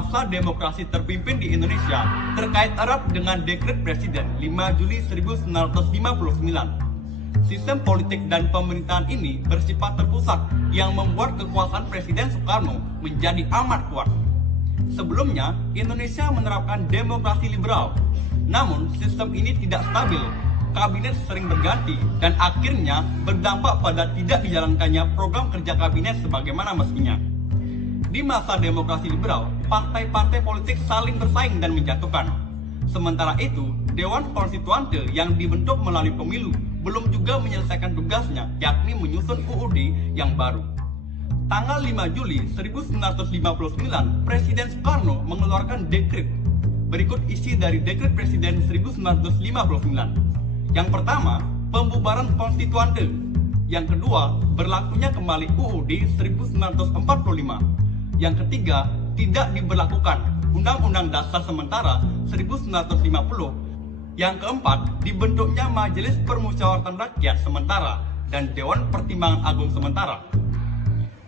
masa demokrasi terpimpin di Indonesia terkait erat dengan Dekret Presiden 5 Juli 1959. Sistem politik dan pemerintahan ini bersifat terpusat yang membuat kekuasaan Presiden Soekarno menjadi amat kuat. Sebelumnya, Indonesia menerapkan demokrasi liberal. Namun, sistem ini tidak stabil, kabinet sering berganti, dan akhirnya berdampak pada tidak dijalankannya program kerja kabinet sebagaimana mestinya. Di masa demokrasi liberal, partai-partai politik saling bersaing dan menjatuhkan. Sementara itu, Dewan Konstituante yang dibentuk melalui pemilu belum juga menyelesaikan tugasnya, yakni menyusun UUD yang baru. Tanggal 5 Juli 1959, Presiden Soekarno mengeluarkan dekret. Berikut isi dari Dekret Presiden 1959. Yang pertama, pembubaran konstituante. Yang kedua, berlakunya kembali UUD 1945. Yang ketiga, tidak diberlakukan Undang-Undang Dasar Sementara 1950. Yang keempat, dibentuknya Majelis Permusyawaratan Rakyat Sementara dan Dewan Pertimbangan Agung Sementara.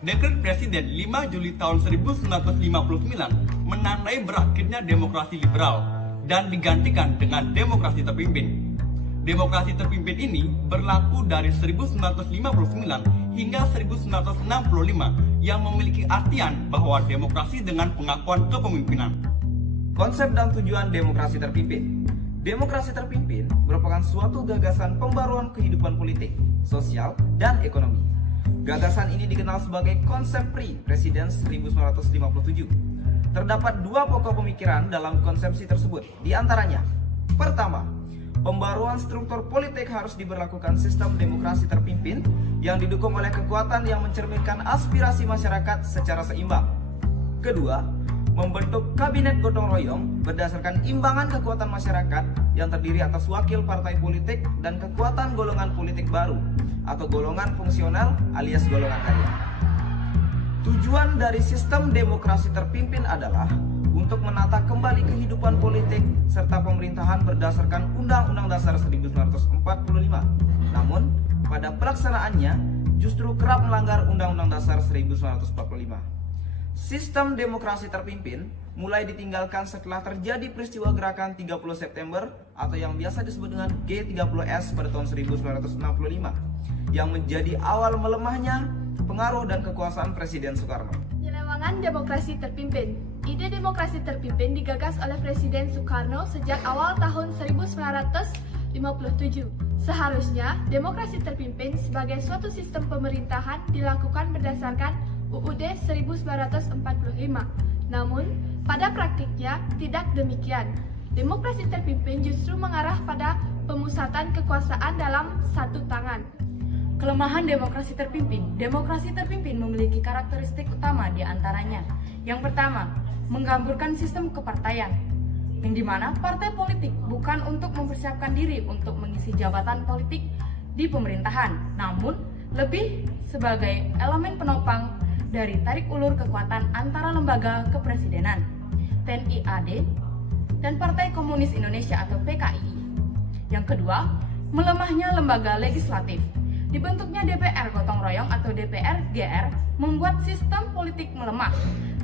Dekret Presiden 5 Juli tahun 1959 menandai berakhirnya demokrasi liberal dan digantikan dengan demokrasi terpimpin. Demokrasi terpimpin ini berlaku dari 1959 hingga 1965 yang memiliki artian bahwa demokrasi dengan pengakuan kepemimpinan. Konsep dan tujuan demokrasi terpimpin. Demokrasi terpimpin merupakan suatu gagasan pembaruan kehidupan politik, sosial, dan ekonomi. Gagasan ini dikenal sebagai konsep Presiden 1957. Terdapat dua pokok pemikiran dalam konsepsi tersebut, di antaranya: pertama, pembaruan struktur politik harus diberlakukan sistem demokrasi terpimpin yang didukung oleh kekuatan yang mencerminkan aspirasi masyarakat secara seimbang. Kedua, membentuk kabinet gotong royong berdasarkan imbangan kekuatan masyarakat yang terdiri atas wakil partai politik dan kekuatan golongan politik baru atau golongan fungsional alias golongan karya. Tujuan dari sistem demokrasi terpimpin adalah untuk menata kembali kehidupan politik serta pemerintahan berdasarkan Undang-Undang Dasar 1945. Namun, pada pelaksanaannya justru kerap melanggar Undang-Undang Dasar 1945. Sistem demokrasi terpimpin mulai ditinggalkan setelah terjadi peristiwa gerakan 30 September atau yang biasa disebut dengan G30S pada tahun 1965 yang menjadi awal melemahnya pengaruh dan kekuasaan Presiden Soekarno. Penyelewangan demokrasi terpimpin. Ide demokrasi terpimpin digagas oleh Presiden Soekarno sejak awal tahun 1957. Seharusnya demokrasi terpimpin sebagai suatu sistem pemerintahan dilakukan berdasarkan UUD 1945. Namun, pada praktiknya tidak demikian. Demokrasi terpimpin justru mengarah pada pemusatan kekuasaan dalam satu tangan. Kelemahan demokrasi terpimpin. Demokrasi terpimpin memiliki karakteristik utama di antaranya. Yang pertama, menggamburkan sistem kepartaian, yang dimana partai politik bukan untuk mempersiapkan diri untuk mengisi jabatan politik di pemerintahan, namun lebih sebagai elemen penopang dari tarik ulur kekuatan antara lembaga kepresidenan, TNI AD, dan Partai Komunis Indonesia atau PKI. Yang kedua, melemahnya lembaga legislatif. Dibentuknya DPR gotong royong atau DPR GR membuat sistem politik melemah.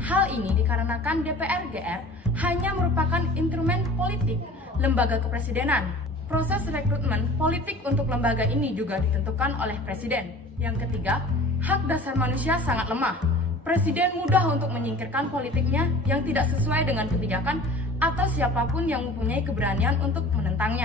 Hal ini dikarenakan DPR GR hanya merupakan instrumen politik lembaga kepresidenan. Proses rekrutmen politik untuk lembaga ini juga ditentukan oleh presiden. Yang ketiga, hak dasar manusia sangat lemah. Presiden mudah untuk menyingkirkan politiknya yang tidak sesuai dengan kebijakan atau siapapun yang mempunyai keberanian untuk menentangnya.